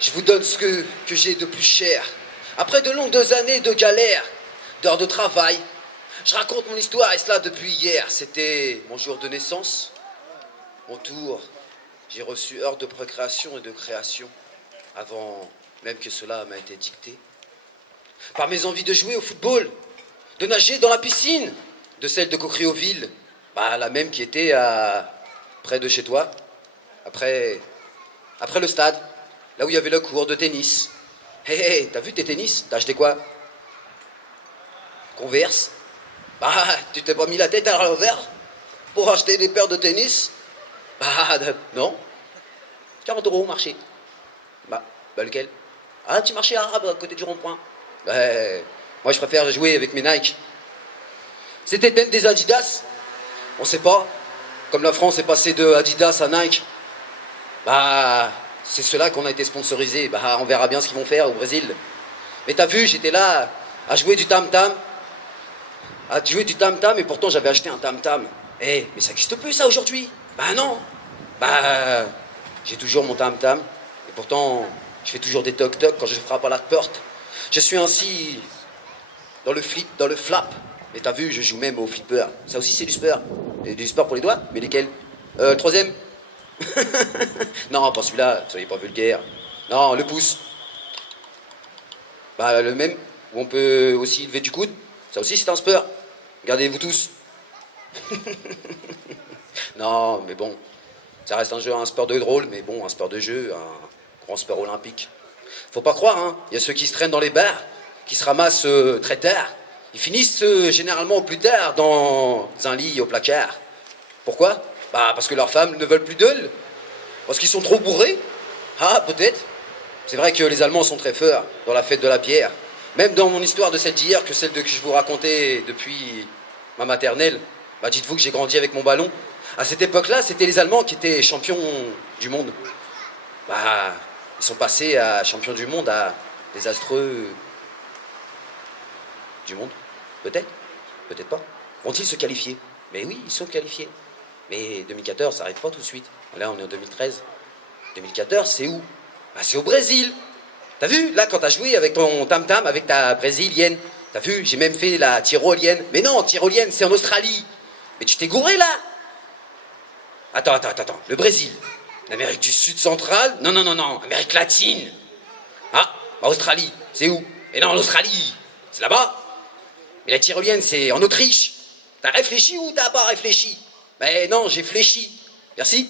Je vous donne ce que j'ai de plus cher. Après de longues années de galère, d'heures de travail, je raconte mon histoire et cela depuis hier. C'était mon jour de naissance. Mon tour, j'ai reçu heures de procréation et de création, avant même que cela m'a été dicté. Par mes envies de jouer au football, de nager dans la piscine, de celle de Cocrioville, la même qui était près de chez toi, après le stade, là où il y avait le cours de tennis. Hé, t'as vu tes tennis? T'as acheté quoi? Converse? Tu t'es pas mis la tête à l'envers pour acheter des paires de tennis? Non. 40 € au marché. Lequel? Un petit marché arabe à côté du rond-point. Moi je préfère jouer avec mes Nike. C'était même des Adidas. On sait pas. Comme la France est passée de Adidas à Nike. C'est cela qu'on a été sponsorisé. On verra bien ce qu'ils vont faire au Brésil. Mais t'as vu, j'étais là à jouer du tam-tam. Et pourtant j'avais acheté un tam-tam. Mais ça n'existe plus ça aujourd'hui. Non. J'ai toujours mon tam-tam. Et pourtant, je fais toujours des toc-toc quand je frappe à la porte. Je suis ainsi dans le flip, dans le flap. Et t'as vu, je joue même au flipper. Ça aussi c'est du sport. Et du sport pour les doigts. Mais lesquels? Troisième. Non, pas celui-là, soyez pas vulgaire. Non, le pouce. Le même, où on peut aussi lever du coude. Ça aussi c'est un sport. Regardez-vous tous. Non, mais bon, ça reste un sport de drôle, mais bon, un sport de jeu, un grand sport olympique. Faut pas croire, hein, il y a ceux qui se traînent dans les bars, qui se ramassent très tard. Ils finissent généralement au plus tard dans un lit au placard. Pourquoi? Parce que leurs femmes ne veulent plus d'eux. Parce qu'ils sont trop bourrés. Peut-être. C'est vrai que les Allemands sont très forts dans la fête de la bière. Même dans mon histoire de celle d'hier, que celle que je vous racontais depuis ma maternelle, dites-vous que j'ai grandi avec mon ballon. À cette époque-là, c'était les Allemands qui étaient champions du monde. Ils sont passés à champions du monde, à désastreux du monde. Peut-être, peut-être pas. Vont-ils se qualifier? Mais oui, ils sont qualifiés. Mais 2014, ça n'arrive pas tout de suite. Là, on est en 2013. 2014, c'est où? C'est au Brésil. T'as vu, là, quand t'as joué avec ton tam-tam, avec ta brésilienne, t'as vu, j'ai même fait la tyrolienne. Mais non, tyrolienne, c'est en Australie. Mais tu t'es gouré, là? Attends. Le Brésil. L'Amérique du Sud centrale? Non. Amérique latine. Australie. C'est où? Et non, l'Australie. C'est là-bas. Mais la tyrolienne, c'est en Autriche. T'as réfléchi ou t'as pas réfléchi? Non, j'ai fléchi. Merci.